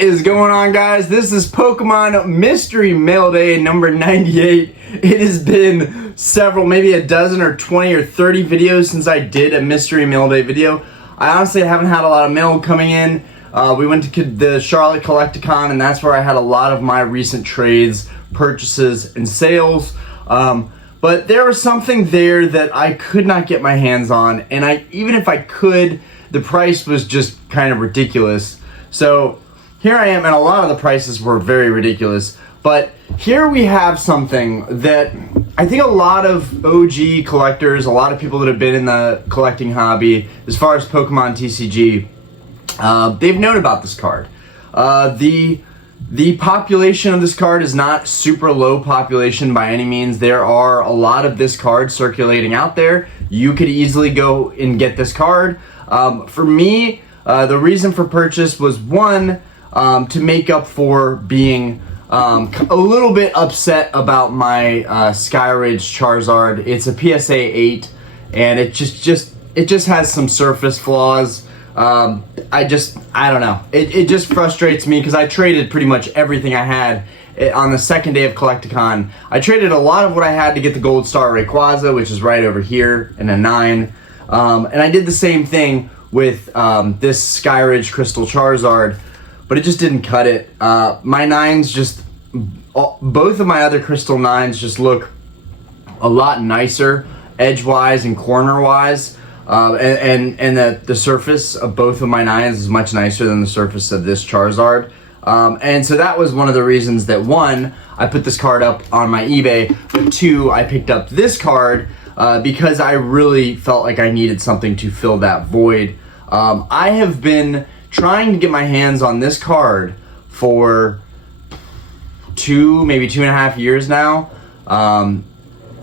is going on, guys? This is Pokemon Mystery Mail Day number 98. It has been several, maybe a dozen or 20 or 30 videos since I did a Mystery Mail Day video. I honestly haven't had a lot of mail coming in. We went to the Charlotte Collecticon, and that's where I had a lot of my recent trades, purchases, and sales. But there was something there that I could not get my hands on, and even if I could, the price was just kind of ridiculous. So here I am, and a lot of the prices were very ridiculous. But here we have something that I think a lot of OG collectors, a lot of people that have been in the collecting hobby, as far as Pokemon TCG, they've known about this card. The population of this card is not super low population by any means. There are a lot of this card circulating out there. You could easily go and get this card. For me, the reason for purchase was one, to make up for being a little bit upset about my Skyridge Charizard. It's a PSA 8, and it just has some surface flaws. I don't know. It just frustrates me because I traded pretty much everything I had on the second day of Collecticon. I traded a lot of what I had to get the Gold Star Rayquaza, which is right over here in a 9. And I did the same thing with this Skyridge Crystal Charizard, but it just didn't cut it. My 9s just, both of my other Crystal 9s just look a lot nicer, edge-wise and corner-wise. And the surface of both of my 9s is much nicer than the surface of this Charizard. And so that was one of the reasons that, one, I put this card up on my eBay, but two, I picked up this card because I really felt like I needed something to fill that void. I have been trying to get my hands on this card for maybe 2.5 years now. And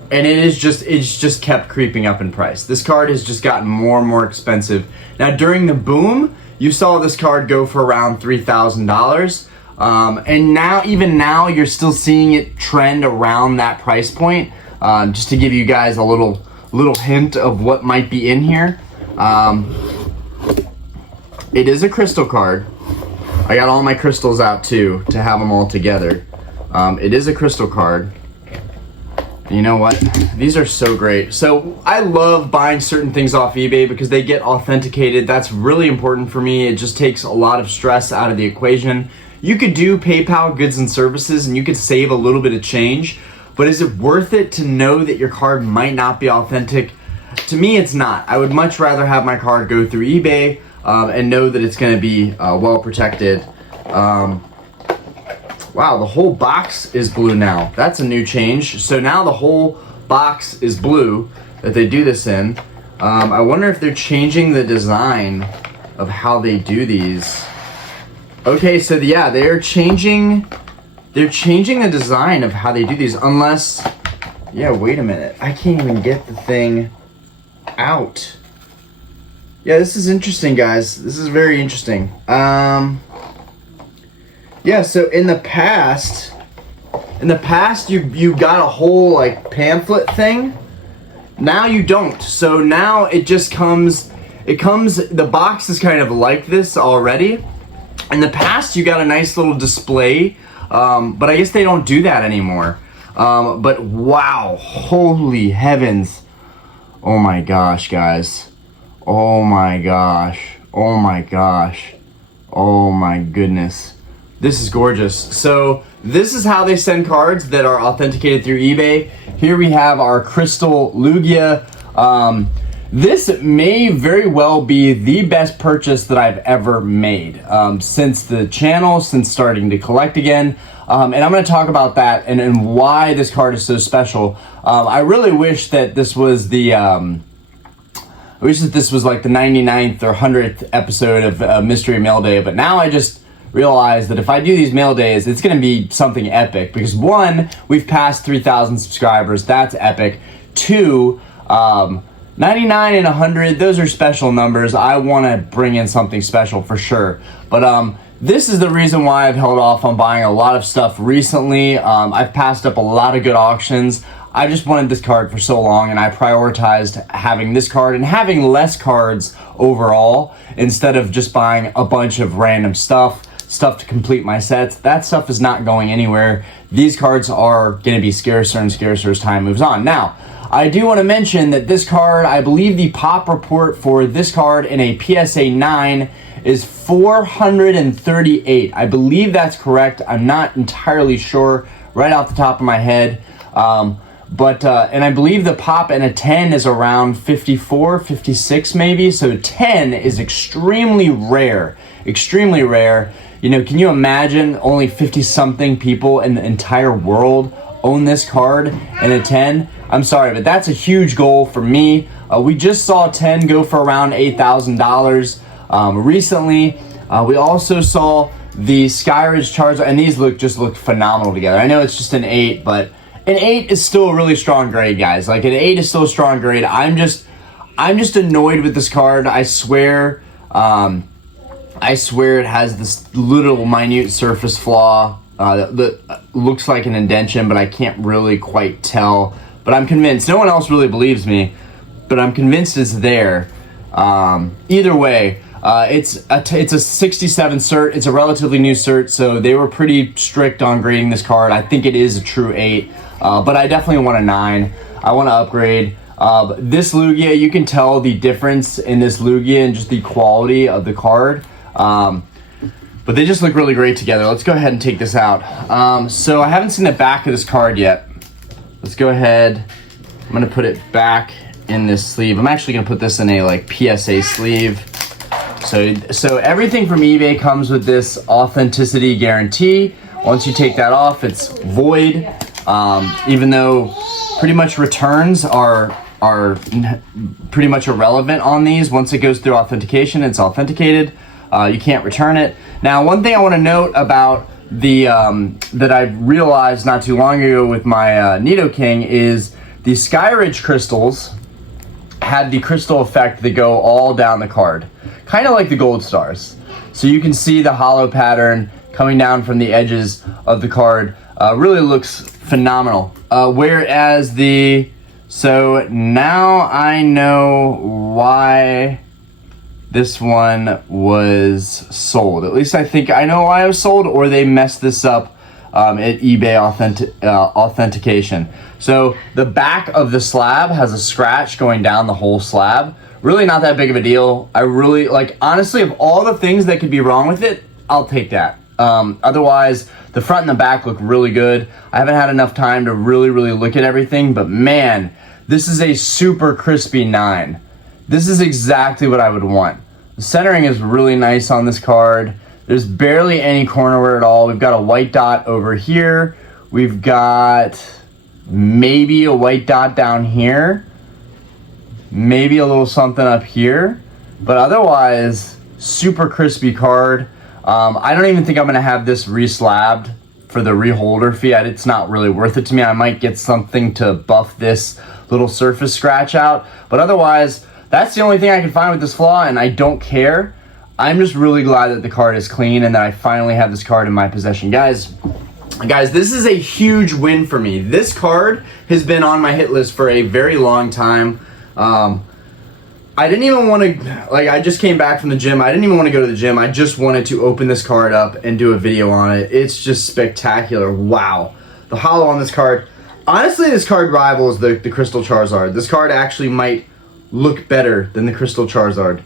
it's just kept creeping up in price. This card has just gotten more and more expensive. Now, during the boom, you saw this card go for around $3,000. And now, even now, you're still seeing it trend around that price point. Just to give you guys a little hint of what might be in here. It is a crystal card. I got all my crystals out too to have them all together. It is a crystal card. You know what? These are so great. So I love buying certain things off eBay because they get authenticated. That's really important for me. It just takes a lot of stress out of the equation. You could do PayPal goods and services and you could save a little bit of change, but is it worth it to know that your card might not be authentic? To me, it's not. I would much rather have my card go through eBay and know that it's going to be well protected. Wow, the whole box is blue now. That's a new change. So now the whole box is blue that they do this in. I wonder if they're changing the design of how they do these. Okay, so yeah, they're changing the design of how they do these, unless, yeah, wait a minute. I can't even get the thing out. Yeah, this is interesting, guys. This is very interesting. Yeah, so in the past you got a whole like pamphlet thing. Now you don't. So now it just comes, the box is kind of like this already. In the past you got a nice little display, but I guess they don't do that anymore. But wow, holy heavens. Oh my gosh, guys. Oh my gosh. Oh my gosh. Oh my goodness. This is gorgeous. So this is how they send cards that are authenticated through eBay. Here we have our Crystal Lugia. This may very well be the best purchase that I've ever made since the channel, since starting to collect again. And I'm going to talk about that and why this card is so special. I really wish that this was the like the 99th or 100th episode of Mystery Mail Day, but now I just realize that if I do these mail days, it's going to be something epic because, one, we've passed 3,000 subscribers. That's epic. Two, 99 and 100, those are special numbers. I want to bring in something special for sure. But this is the reason why I've held off on buying a lot of stuff recently. I've passed up a lot of good auctions. I just wanted this card for so long, and I prioritized having this card and having less cards overall instead of just buying a bunch of random stuff. stuff to complete my sets. That stuff is not going anywhere. These cards are going to be scarcer and scarcer as time moves on. Now, I do want to mention that this card, I believe the pop report for this card in a PSA 9 is 438. I believe that's correct. I'm not entirely sure right off the top of my head. And I believe the pop in a 10 is around 54, 56 maybe. So 10 is extremely rare. Extremely rare. You know, can you imagine only 50-something people in the entire world own this card in a 10? I'm sorry, but that's a huge goal for me. We just saw 10 go for around $8,000 recently. We also saw the Skyridge Charizard, and these look phenomenal together. I know it's just an 8, but an 8 is still a really strong grade, guys. Like, an 8 is still a strong grade. I'm just annoyed with this card. I swear it has this little minute surface flaw that looks like an indentation, but I can't really quite tell. But I'm convinced. No one else really believes me, but I'm convinced it's there. Either way, it's a 67 cert. It's a relatively new cert, so they were pretty strict on grading this card. I think it is a true 8, but I definitely want a 9. I want to upgrade. This Lugia, you can tell the difference in this Lugia and just the quality of the card. But they just look really great together. Let's go ahead and take this out. So I haven't seen the back of this card yet. Let's go ahead. I'm gonna put it back in this sleeve. I'm actually gonna put this in a like PSA sleeve. So everything from eBay comes with this authenticity guarantee. Once you take that off, it's void. Even though pretty much returns are pretty much irrelevant on these. Once it goes through authentication, it's authenticated. You can't return it. Now, one thing I want to note about the that I realized not too long ago with my Nidoking is the Skyridge crystals had the crystal effect that go all down the card, kind of like the gold stars. So you can see the hollow pattern coming down from the edges of the card. Really looks phenomenal. Whereas so now I know why this one was sold. At least I think I know why it was sold, or they messed this up at eBay authentication. So the back of the slab has a scratch going down the whole slab. Really not that big of a deal. I really, like, honestly, of all the things that could be wrong with it, I'll take that. Otherwise, the front and the back look really good. I haven't had enough time to really look at everything, but man, this is a super crispy 9. This is exactly what I would want. The centering is really nice on this card. There's barely any corner wear at all. We've got a white dot over here. We've got maybe a white dot down here. Maybe a little something up here. But otherwise, super crispy card. I don't even think I'm gonna have this re-slabbed for the reholder fee. It's not really worth it to me. I might get something to buff this little surface scratch out. But otherwise, that's the only thing I can find with this flaw, and I don't care. I'm just really glad that the card is clean and that I finally have this card in my possession. Guys, this is a huge win for me. This card has been on my hit list for a very long time. I didn't even want to, like, I just came back from the gym. I didn't even want to go to the gym. I just wanted to open this card up and do a video on it. It's just spectacular. Wow. The holo on this card. Honestly, this card rivals the Crystal Charizard. This card actually might look better than the Crystal Charizard,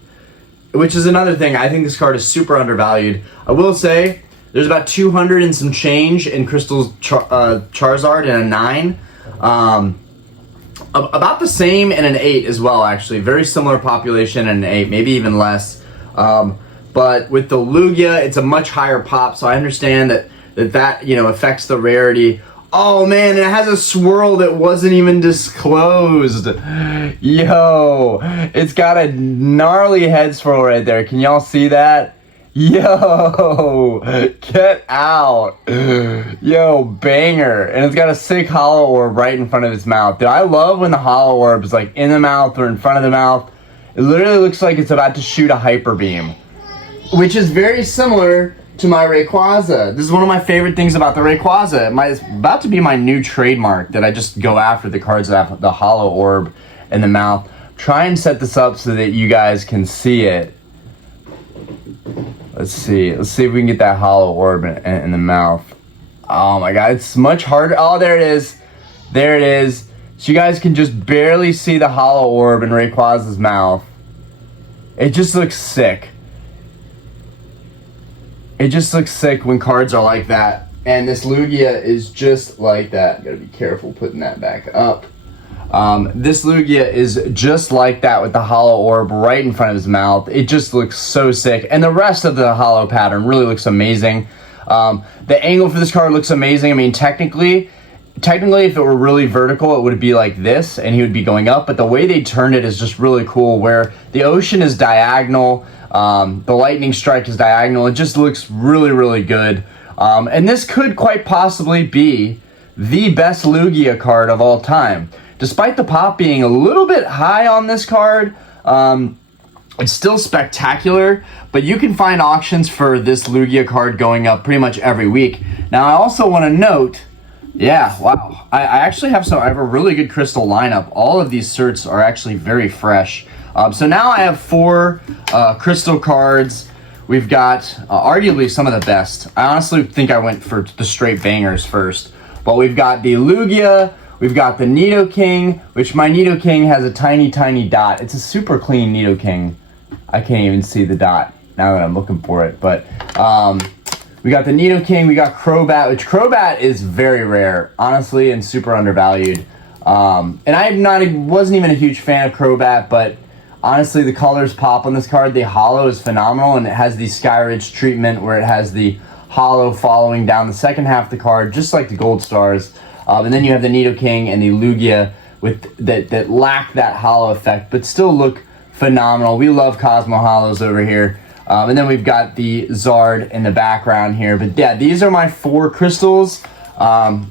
which is another thing. I think this card is super undervalued. I will say there's about 200 and some change in Crystal Charizard in a 9. About the same in an 8 as well, actually. Very similar population in an 8, maybe even less. But with the Lugia, it's a much higher pop, so I understand that you know, affects the rarity. Oh man, it has a swirl that wasn't even disclosed. Yo, it's got a gnarly head swirl right there. Can y'all see that? Yo, get out. Yo, banger. And it's got a sick hollow orb right in front of its mouth. Dude, I love when the hollow orb is like in the mouth or in front of the mouth. It literally looks like it's about to shoot a hyper beam, which is very similar to my Rayquaza. This is one of my favorite things about the Rayquaza. It's about to be my new trademark, that I just go after the cards that have the hollow orb in the mouth. Try and set this up so that you guys can see it. Let's see if we can get that hollow orb in the mouth. Oh my god, it's much harder. Oh, there it is. There it is. So you guys can just barely see the hollow orb in Rayquaz's mouth. It just looks sick. It just looks sick when cards are like that. And this Lugia is just like that. Gotta be careful putting that back up. This Lugia is just like that with the hollow orb right in front of his mouth. It just looks so sick. And the rest of the hollow pattern really looks amazing. The angle for this card looks amazing. I mean, technically, if it were really vertical, it would be like this, and he would be going up. But the way they turned it is just really cool, where the ocean is diagonal, the lightning strike is diagonal. It just looks really, really good. And this could quite possibly be the best Lugia card of all time. Despite the pop being a little bit high on this card, it's still spectacular, but you can find auctions for this Lugia card going up pretty much every week. Now, I also want to note, yeah, wow, I actually have I have a really good crystal lineup. All of these certs are actually very fresh. So now I have 4 crystal cards. We've got arguably some of the best. I honestly think I went for the straight bangers first. But we've got the Lugia, we've got the Nidoking, which my Nidoking has a tiny, tiny dot. It's a super clean Nidoking. I can't even see the dot now that I'm looking for it. But we got the Nidoking, we got Crobat, which Crobat is very rare, honestly, and super undervalued. And I wasn't even a huge fan of Crobat, but honestly, the colors pop on this card. The hollow is phenomenal, and it has the Skyridge treatment where it has the hollow following down the second half of the card, just like the Gold Stars. And then you have the Nidoking and the Lugia with that lack that hollow effect, but still look phenomenal. We love Cosmo Hollows over here. And then we've got the Zard in the background here. But yeah, these are my 4 crystals.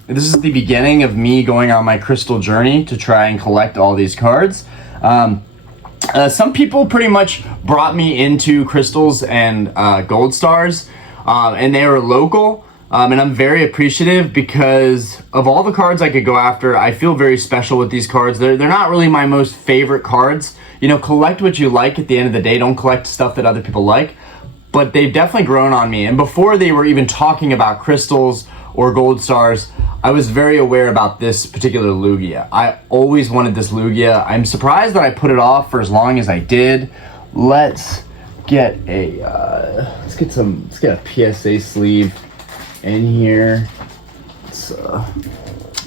This is the beginning of me going on my crystal journey to try and collect all these cards. Some people pretty much brought me into crystals and gold stars, and they were local. And I'm very appreciative because of all the cards I could go after. I feel very special with these cards. They're not really my most favorite cards. You know, collect what you like at the end of the day. Don't collect stuff that other people like. But they've definitely grown on me. And before they were even talking about crystals or gold stars, I was very aware about this particular Lugia. I always wanted this Lugia. I'm surprised that I put it off for as long as I did. Let's get a PSA sleeve in here. I'm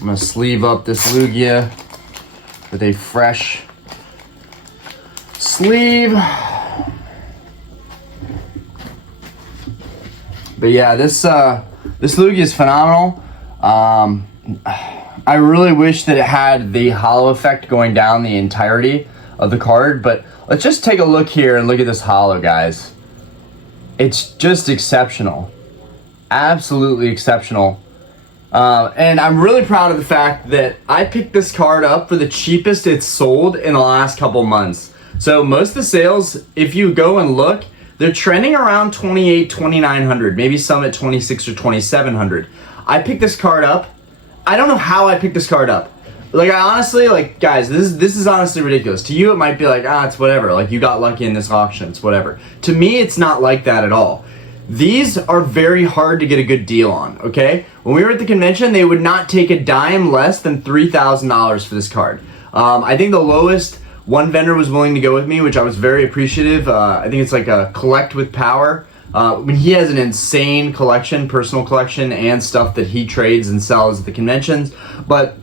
gonna sleeve up this Lugia with a fresh sleeve. But yeah, this Lugia is phenomenal. I really wish that it had the hollow effect going down the entirety of the card, but let's just take a look here and look at this hollow, guys. It's just exceptional. Absolutely exceptional. And I'm really proud of the fact that I picked this card up for the cheapest it's sold in the last couple months. So most of the sales, if you go and look, they're trending around $2,800, $2,900, maybe some at $2,600 or $2,700. I picked this card up. I don't know how I picked this card up. Like, I honestly, like, guys, this is honestly ridiculous. To you, it might be like, it's whatever. Like, you got lucky in this auction, it's whatever. To me, it's not like that at all. These are very hard to get a good deal on, okay? When we were at the convention, they would not take a dime less than $3,000 for this card. I think the lowest one vendor was willing to go with me, which I was very appreciative. I think it's like a Collect with Power. I mean, he has an insane collection, personal collection, and stuff that he trades and sells at the conventions. But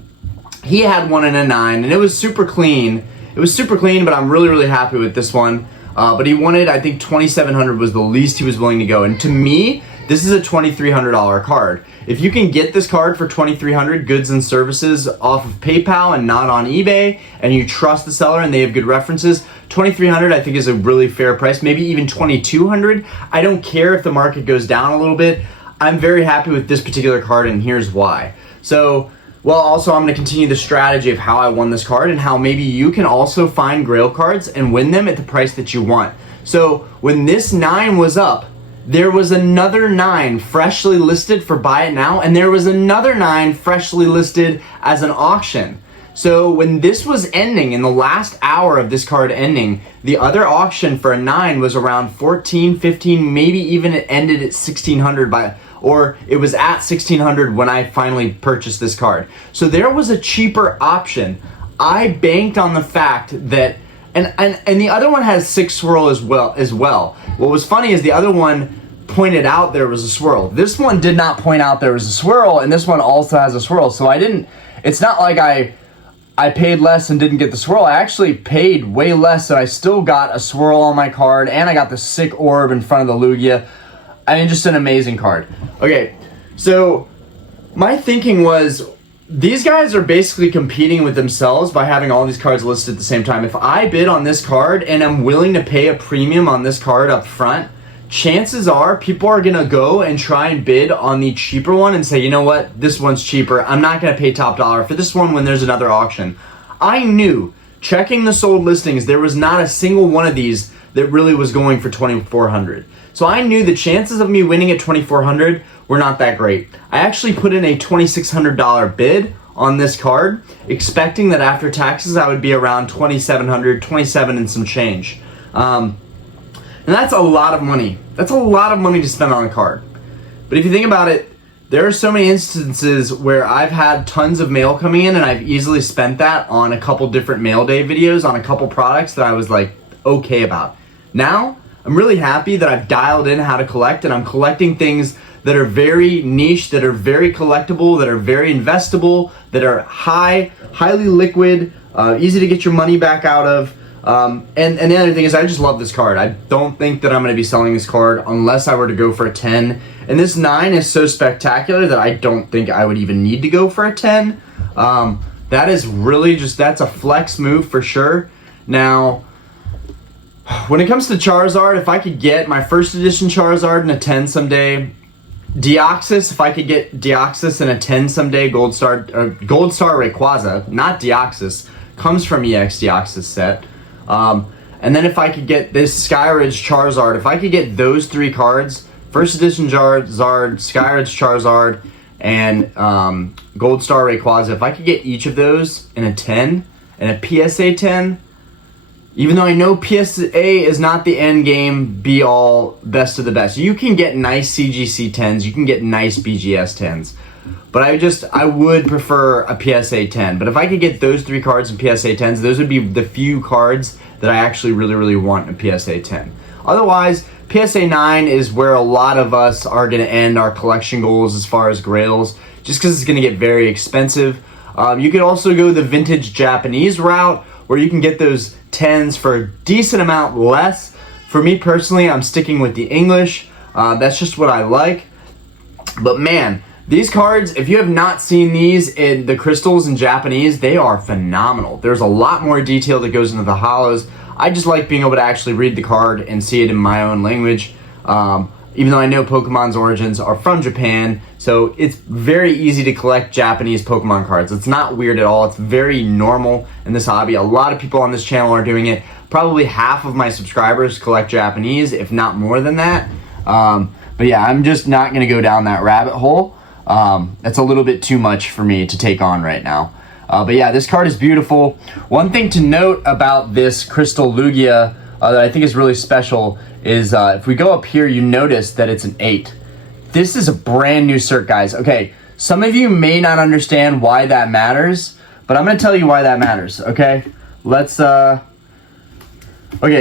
he had one in a 9, and it was super clean. It was super clean, but I'm really, really happy with this one. But he wanted, I think $2,700 was the least he was willing to go. And to me, this is a $2,300 card. If you can get this card for $2,300, goods and services off of PayPal and not on eBay, and you trust the seller and they have good references, $2,300 I think is a really fair price. Maybe even $2,200. I don't care if the market goes down a little bit. I'm very happy with this particular card, and here's why. So, well, also I'm going to continue the strategy of how I won this card and how maybe you can also find Grail cards and win them at the price that you want. So when this 9 was up, there was another 9 freshly listed for buy it now, and there was another 9 freshly listed as an auction. So when this was ending, in the last hour of this card ending, the other auction for a 9 was around 14, 15, maybe even it ended at 1600 or it was at 1600 when I finally purchased this card. So there was a cheaper option. I banked on the fact that, and the other one has 6 swirl as well. What was funny is the other one pointed out there was a swirl. This one did not point out there was a swirl, and this one also has a swirl. So it's not like I paid less and didn't get the swirl. I actually paid way less, and I still got a swirl on my card, and I got the sick orb in front of the Lugia. I mean, just an amazing card. Okay, so my thinking was, these guys are basically competing with themselves by having all these cards listed at the same time. If I bid on this card and I'm willing to pay a premium on this card up front, chances are people are gonna go and try and bid on the cheaper one and say, you know what, this one's cheaper. I'm not gonna pay top dollar for this one when there's another auction. I knew, checking the sold listings, there was not a single one of these that really was going for $2,400. So I knew the chances of me winning at $2,400 were not that great. I actually put in a $2,600 bid on this card, expecting that after taxes I would be around $2,700, $27 and some change. And that's a lot of money. That's a lot of money to spend on a card. But if you think about it, there are so many instances where I've had tons of mail coming in and I've easily spent that on a couple different mail day videos on a couple products that I was like okay about. Now, I'm really happy that I've dialed in how to collect, and I'm collecting things that are very niche, that are very collectible, that are very investable, that are highly liquid, easy to get your money back out of. And the other thing is, I just love this card. I don't think that I'm going to be selling this card unless I were to go for a 10. And this 9 is so spectacular that I don't think I would even need to go for a 10. That is really that's a flex move for sure. Now, when it comes to Charizard, if I could get my first edition Charizard in a 10 someday, Deoxys, if I could get Deoxys in a 10 someday, Gold Star Rayquaza, not Deoxys, comes from EX Deoxys set. And then if I could get this Skyridge Charizard, if I could get those 3 cards, first edition Charizard, Skyridge Charizard, and Gold Star Rayquaza, if I could get each of those in a 10 and a PSA 10, even though I know PSA is not the end game, be all, best of the best. You can get nice CGC 10s, you can get nice BGS 10s. But I would prefer a PSA 10. But if I could get those 3 cards in PSA 10s, those would be the few cards that I actually really, really want in PSA 10. Otherwise, PSA 9 is where a lot of us are going to end our collection goals as far as grails, just because it's going to get very expensive. You could also go the vintage Japanese route, where you can get those 10s for a decent amount less. For me personally, I'm sticking with the English. That's just what I like. But man, these cards, if you have not seen these in the crystals in Japanese, they are phenomenal. There's a lot more detail that goes into the hollows. I just like being able to actually read the card and see it in my own language. Even though I know Pokemon's origins are from Japan, so it's very easy to collect Japanese Pokemon cards. It's not weird at all. It's very normal in this hobby. A lot of people on this channel are doing it. Probably half of my subscribers collect Japanese, if not more than that. But yeah, I'm just not going to go down that rabbit hole. That's a little bit too much for me to take on right now. But yeah, this card is beautiful. One thing to note about this Crystal Lugia that I think is really special is if we go up here, you notice that it's an 8. This is a brand new cert, guys. Okay, some of you may not understand why that matters, but I'm going to tell you why that matters, okay? Let's, okay,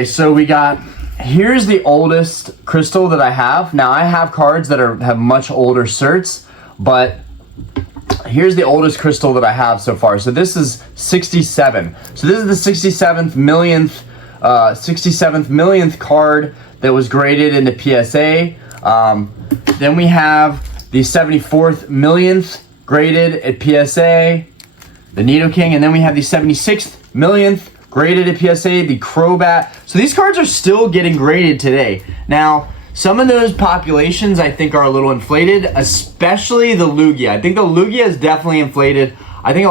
so here's the oldest crystal that I have. Now, I have cards that have much older certs, but here's the oldest crystal that I have so far. So this is 67. So this is the 67th millionth card that was graded into PSA. Then we have the 74th millionth graded at PSA, the Nidoking, and then we have the 76th millionth graded at PSA, the Crobat. So these cards are still getting graded today. Now, some of those populations I think are a little inflated, especially the Lugia. I think the Lugia is definitely inflated. I think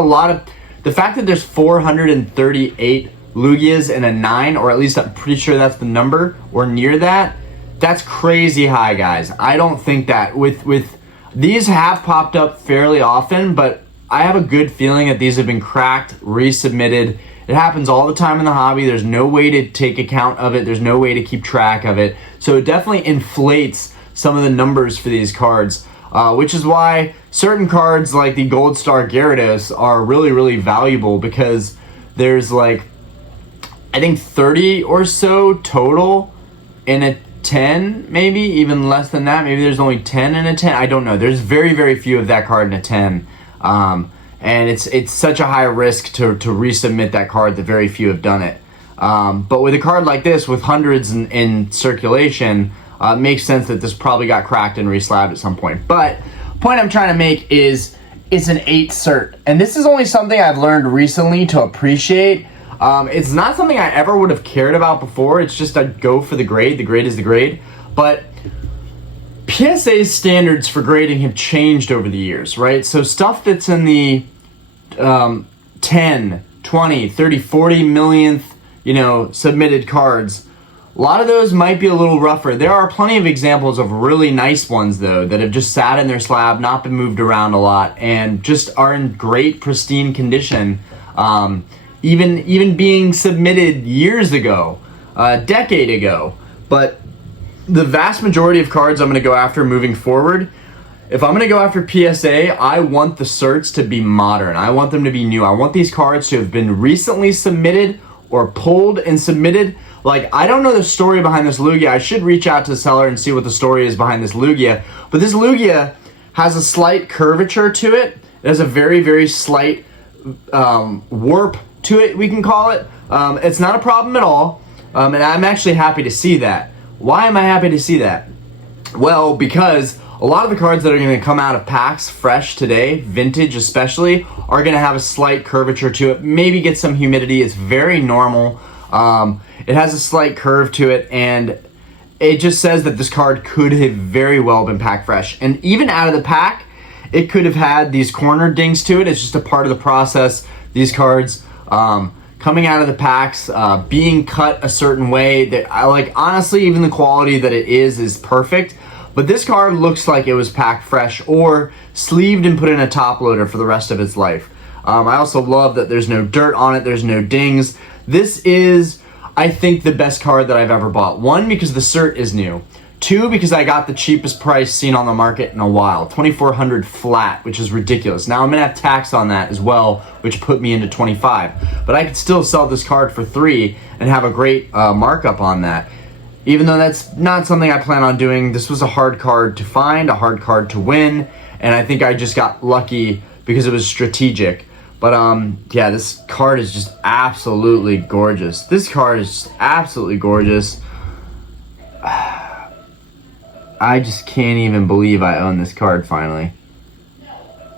the fact that there's 438 Lugias in a 9, or at least I'm pretty sure that's the number, or near that, that's crazy high, guys. I don't think that. With these have popped up fairly often, but I have a good feeling that these have been cracked, resubmitted. It happens all the time in the hobby. There's no way to take account of it. There's no way to keep track of it. So it definitely inflates some of the numbers for these cards, which is why certain cards like the Gold Star Gyarados are really, really valuable, because there's like, I think 30 or so total in a 10, maybe even less than that. Maybe there's only 10 in a 10. I don't know. There's very, very few of that card in a 10. And it's such a high risk to resubmit that card that very few have done it. But with a card like this with hundreds in circulation, it makes sense that this probably got cracked and reslabbed at some point. But the point I'm trying to make is it's an 8 cert. And this is only something I've learned recently to appreciate. It's not something I ever would have cared about before. It's just I go for the grade. The grade is the grade. But PSA's standards for grading have changed over the years, right? So stuff that's in the 10, 20, 30, 40 millionth, submitted cards, a lot of those might be a little rougher. There are plenty of examples of really nice ones, though, that have just sat in their slab, not been moved around a lot, and just are in great, pristine condition. Even being submitted years ago, a decade ago. But the vast majority of cards I'm going to go after moving forward, if I'm going to go after PSA, I want the certs to be modern. I want them to be new. I want these cards to have been recently submitted or pulled and submitted. Like, I don't know the story behind this Lugia. I should reach out to the seller and see what the story is behind this Lugia. But this Lugia has a slight curvature to it. It has a very, very slight warp to it, we can call it. It's not a problem at all, and I'm actually happy to see that. Why am I happy to see that? Well, because a lot of the cards that are going to come out of packs fresh today, vintage especially, are going to have a slight curvature to it, maybe get some humidity. It's very normal. It has a slight curve to it, and it just says that this card could have very well been pack fresh. And even out of the pack, it could have had these corner dings to it. It's just a part of the process. These cards coming out of the packs, being cut a certain way that I like. Honestly, even the quality that it is perfect. But this card looks like it was packed fresh or sleeved and put in a top loader for the rest of its life. I also love that there's no dirt on it. There's no dings. This is, I think, the best card that I've ever bought. 1, because the cert is new. 2, because I got the cheapest price seen on the market in a while, $2,400 flat, which is ridiculous. Now I'm gonna have tax on that as well, which put me into $25. But I could still sell this card for $3 and have a great markup on that. Even though that's not something I plan on doing, this was a hard card to find, a hard card to win, and I think I just got lucky because it was strategic. But yeah, this card is just absolutely gorgeous. This card is just absolutely gorgeous. I just can't even believe I own this card finally.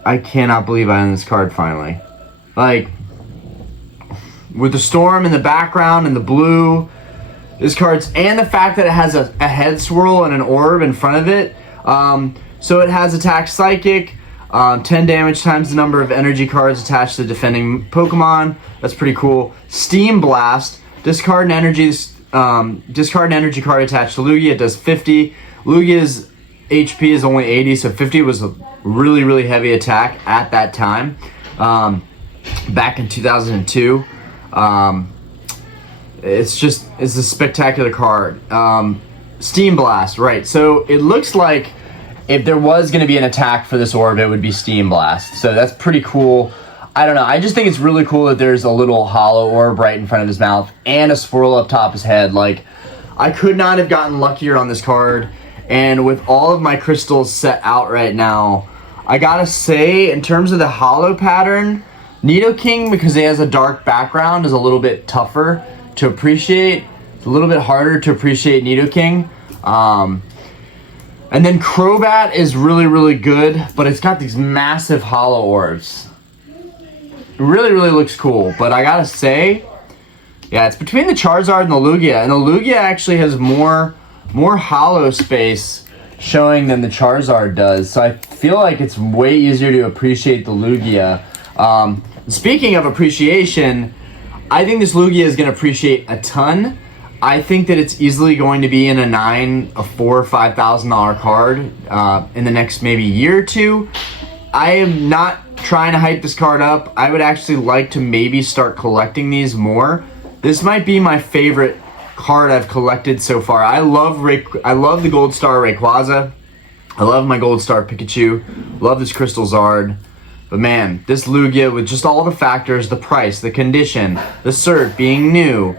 I cannot believe I own this card finally. Like, with the storm in the background and the blue, this card's, and the fact that it has a head swirl and an orb in front of it. So it has attack psychic, 10 damage times the number of energy cards attached to defending Pokemon. That's pretty cool. Steam Blast, discard an energy card attached to Lugia. It does 50. Lugia's HP is only 80, so 50 was a really, really heavy attack at that time, back in 2002. It's a spectacular card. Steam Blast, right. So it looks like if there was going to be an attack for this orb, it would be Steam Blast. So that's pretty cool. I don't know. I just think it's really cool that there's a little hollow orb right in front of his mouth and a swirl up top his head. Like, I could not have gotten luckier on this card. And with all of my crystals set out right now, I gotta say, in terms of the hollow pattern, Nidoking, because he has a dark background, is a little bit tougher to appreciate. It's a little bit harder to appreciate Nidoking. And then Crobat is really, really good, but it's got these massive hollow orbs. It really, really looks cool, but I gotta say, yeah, it's between the Charizard and the Lugia, and the Lugia actually has more hollow space showing than the Charizard does, so I feel like it's way easier to appreciate the Lugia. Speaking of appreciation, I think this Lugia is going to appreciate a ton. I think that it's easily going to be in a $4,000 or $5,000 card in the next maybe year or two. I am not trying to hype this card up. I would actually like to maybe start collecting these more. This might be my favorite card I've collected so far. I love the Gold Star Rayquaza. I love my Gold Star Pikachu. Love this Crystal Zard. But man, this Lugia with just all the factors, the price, the condition, the cert being new,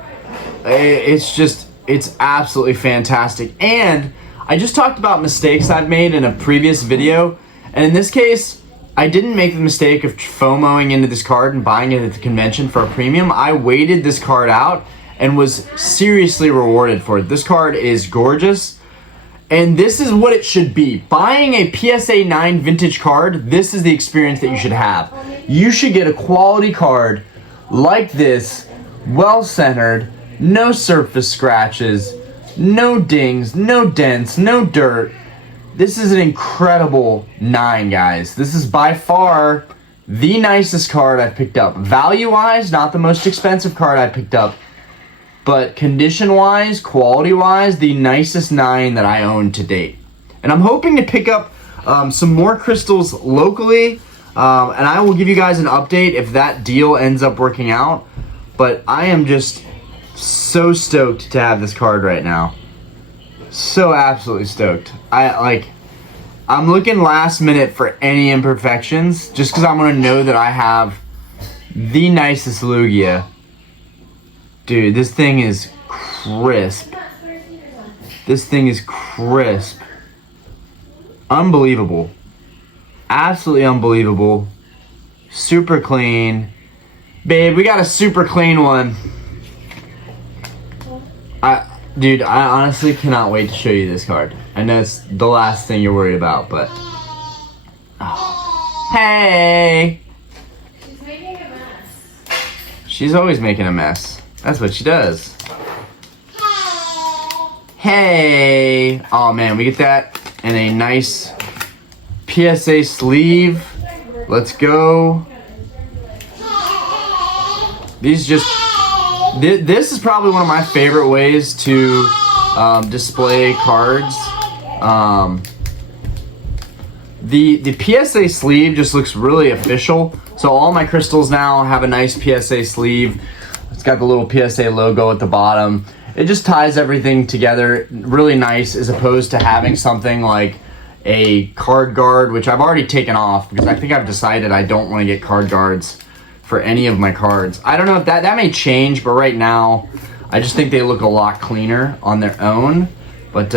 it's absolutely fantastic. And I just talked about mistakes I've made in a previous video. And in this case, I didn't make the mistake of FOMOing into this card and buying it at the convention for a premium. I waited this card out and was seriously rewarded for it. This card is gorgeous. And this is what it should be. Buying a PSA 9 vintage card, this is the experience that you should have. You should get a quality card like this, well-centered, no surface scratches, no dings, no dents, no dirt. This is an incredible 9, guys. This is by far the nicest card I've picked up. Value-wise, not the most expensive card I picked up, but condition-wise, quality-wise, the nicest 9 that I own to date. And I'm hoping to pick up some more crystals locally, and I will give you guys an update if that deal ends up working out. But I am just so stoked to have this card right now. So absolutely stoked. I'm looking last minute for any imperfections, just because I'm going to know that I have the nicest Lugia. Dude, this thing is crisp. This thing is crisp. Unbelievable. Absolutely unbelievable. Super clean. Babe, we got a super clean one. Dude, I honestly cannot wait to show you this card. I know it's the last thing you're worried about, but... Oh. Hey! She's making a mess. She's always making a mess. That's what she does. Hey! Oh man, we get that in a nice PSA sleeve. Let's go. These just... This is probably one of my favorite ways to display cards. The PSA sleeve just looks really official. So all my crystals now have a nice PSA sleeve. It's got the little PSA logo at the bottom. It just ties everything together really nice, as opposed to having something like a card guard, which I've already taken off because I think I've decided I don't want to get card guards for any of my cards. I don't know if that may change, but right now I just think they look a lot cleaner on their own. But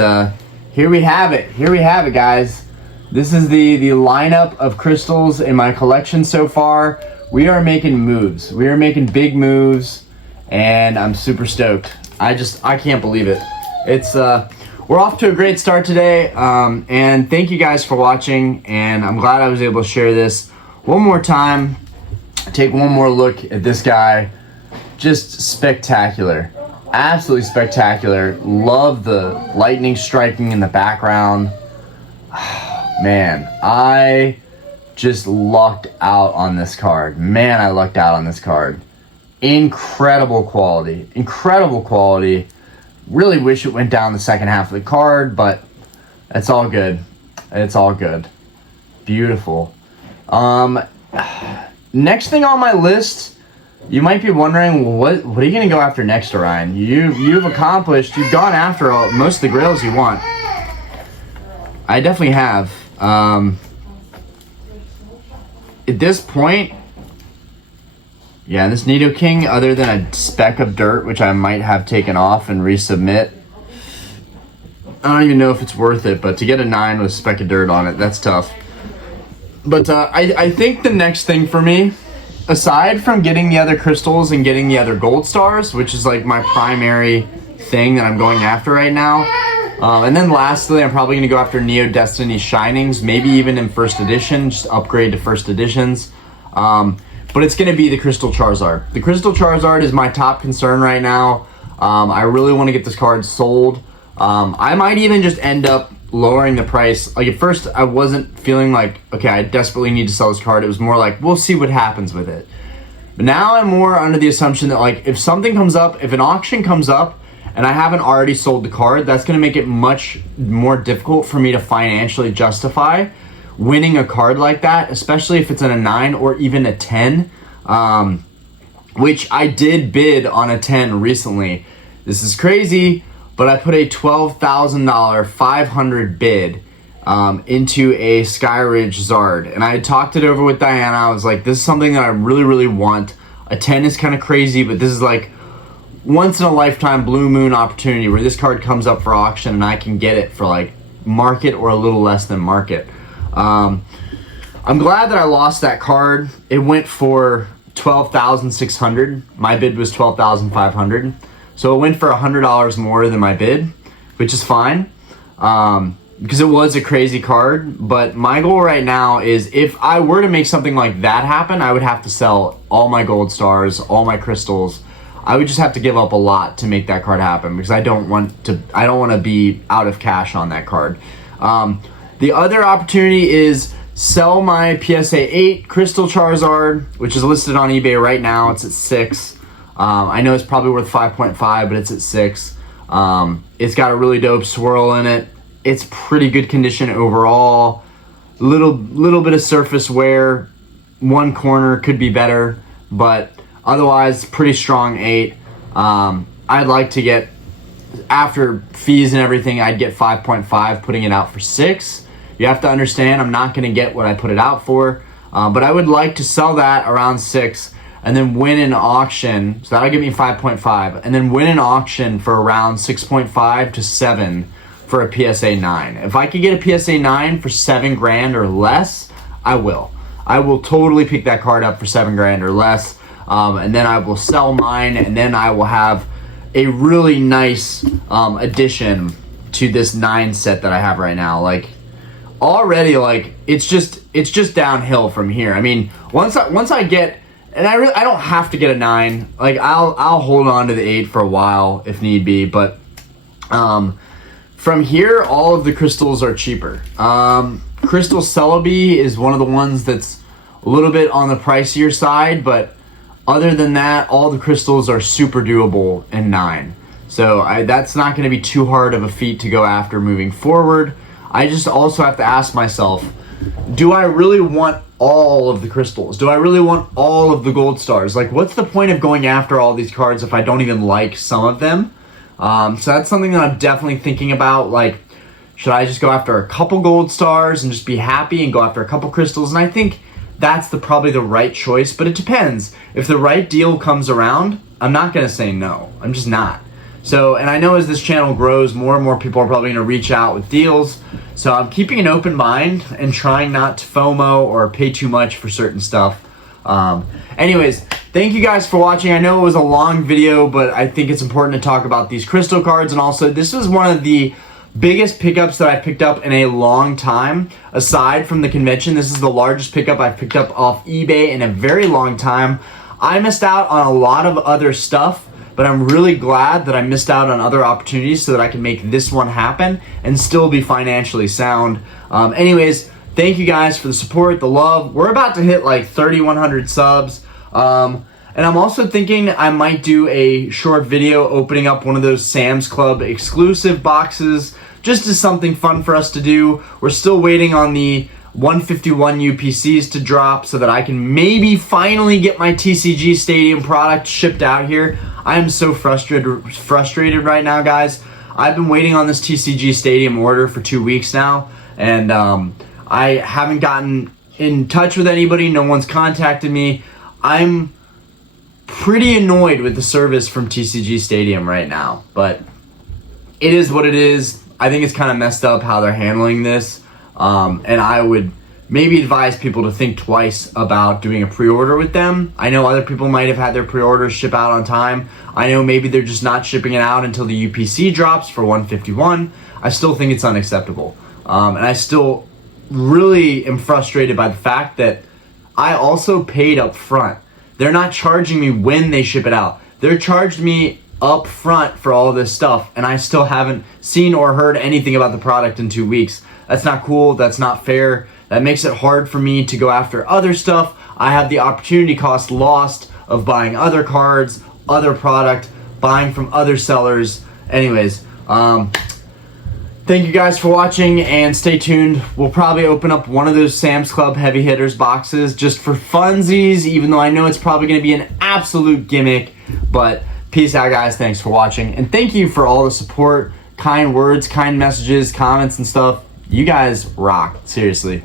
here we have it. Here we have it, guys. This is the lineup of crystals in my collection so far. We are making moves. We are making big moves, and I'm super stoked. I can't believe it. It's we're off to a great start today, and thank you guys for watching, and I'm glad I was able to share this one more time. Take one more look at this guy. Just spectacular. Absolutely spectacular. Love the lightning striking in the background. Man, I just lucked out on this card. Man, I lucked out on this card. Incredible quality. Incredible quality. Really wish it went down the second half of the card, but it's all good. It's all good. Beautiful. Next thing on my list, you might be wondering, what are you going to go after next, Orion? You've accomplished, you've gone after most of the grails you want. I definitely have. At this point, yeah, this Nidoking, other than a speck of dirt, which I might have taken off and resubmit, I don't even know if it's worth it, but to get a 9 with a speck of dirt on it, that's tough. But I think the next thing for me, aside from getting the other crystals and getting the other gold stars, which is like my primary thing that I'm going after right now, and then lastly, I'm probably going to go after Neo Destiny Shinings, maybe even in first edition, just upgrade to first editions. But it's going to be the Crystal Charizard. The Crystal Charizard is my top concern right now. I really want to get this card sold. I might even just end up lowering the price. Like at first I wasn't feeling like, okay, I desperately need to sell this card. It was more like, we'll see what happens with it. But now I'm more under the assumption that like if something comes up, if an auction comes up and I haven't already sold the card, that's going to make it much more difficult for me to financially justify. winning a card like that, especially if it's in a 9 or even a 10, which I did bid on a 10 recently. This is crazy, but I put a $12,000 500 bid into a Skyridge Zard, and I had talked it over with Diana. I was like, this is something that I really, really want. A 10 is kind of crazy, but this is like once in a lifetime blue moon opportunity where this card comes up for auction and I can get it for like market or a little less than market. I'm glad that I lost that card. It went for $12,600. My bid was $12,500. So it went for $100 more than my bid, which is fine, because it was a crazy card. But my goal right now is, if I were to make something like that happen, I would have to sell all my gold stars, all my crystals. I would just have to give up a lot to make that card happen, because I don't want to be out of cash on that card. The other opportunity is sell my PSA 8 Crystal Charizard, which is listed on eBay right now. It's at 6. I know it's probably worth 5.5, but it's at 6. It's got a really dope swirl in it. It's pretty good condition overall. Little bit of surface wear. One corner could be better, but otherwise pretty strong 8. I'd like to get, after fees and everything, I'd get 5.5, putting it out for 6. You have to understand, I'm not going to get what I put it out for, but I would like to sell that around 6 and then win an auction. So that'll give me 5.5, and then win an auction for around 6.5 to 7 for a PSA 9. If I could get a PSA 9 for $7,000 or less, I will. I will totally pick that card up for $7,000 or less, and then I will sell mine, and then I will have a really nice addition to this 9 set that I have right now. Like, already, like, it's just downhill from here. I mean, once I get, and I don't have to get a 9. Like, I'll hold on to the 8 for a while if need be, but from here, all of the crystals are cheaper. Crystal Celebi is one of the ones that's a little bit on the pricier side, but other than that, all the crystals are super doable in 9. So that's not going to be too hard of a feat to go after moving forward. I just also have to ask myself, do I really want all of the crystals? Do I really want all of the gold stars? Like, what's the point of going after all these cards if I don't even like some of them? So that's something that I'm definitely thinking about. Like, should I just go after a couple gold stars and just be happy and go after a couple crystals? And I think that's probably the right choice, but it depends. If the right deal comes around, I'm not going to say no. I'm just not. So, and I know as this channel grows, more and more people are probably going to reach out with deals. So I'm keeping an open mind and trying not to FOMO or pay too much for certain stuff. Anyways, thank you guys for watching. I know it was a long video, but I think it's important to talk about these crystal cards. And also, this was one of the biggest pickups that I picked up in a long time. Aside from the convention, this is the largest pickup I've picked up off eBay in a very long time. I missed out on a lot of other stuff, but I'm really glad that I missed out on other opportunities so that I can make this one happen and still be financially sound. Anyways, thank you guys for the support, the love. We're about to hit like 3,100 subs. And I'm also thinking I might do a short video opening up one of those Sam's Club exclusive boxes, just as something fun for us to do. We're still waiting on the 151 UPCs to drop so that I can maybe finally get my TCG Stadium product shipped out here. I am so frustrated right now, guys. I've been waiting on this TCG Stadium order for 2 weeks now, and I haven't gotten in touch with anybody. No one's contacted me. I'm pretty annoyed with the service from TCG Stadium right now, but it is what it is. I think it's kind of messed up how they're handling this, and I would maybe advise people to think twice about doing a pre-order with them. I know other people might have had their pre-orders ship out on time. I know maybe they're just not shipping it out until the UPC drops for 151. I still think it's unacceptable, and I still really am frustrated by the fact that I also paid up front. They're not charging me when they ship it out. They're charged me up front for all this stuff, and I still haven't seen or heard anything about the product in 2 weeks. That's not cool. That's not fair. That makes it hard for me to go after other stuff. I have the opportunity cost lost of buying other cards, other product, buying from other sellers. Anyways, Thank you guys for watching, and stay tuned. We'll probably open up one of those Sam's Club Heavy Hitters boxes just for funsies, even though I know it's probably going to be an absolute gimmick. But peace out, guys. Thanks for watching, and thank you for all the support, kind words, kind messages, comments, and stuff. You guys rock. Seriously.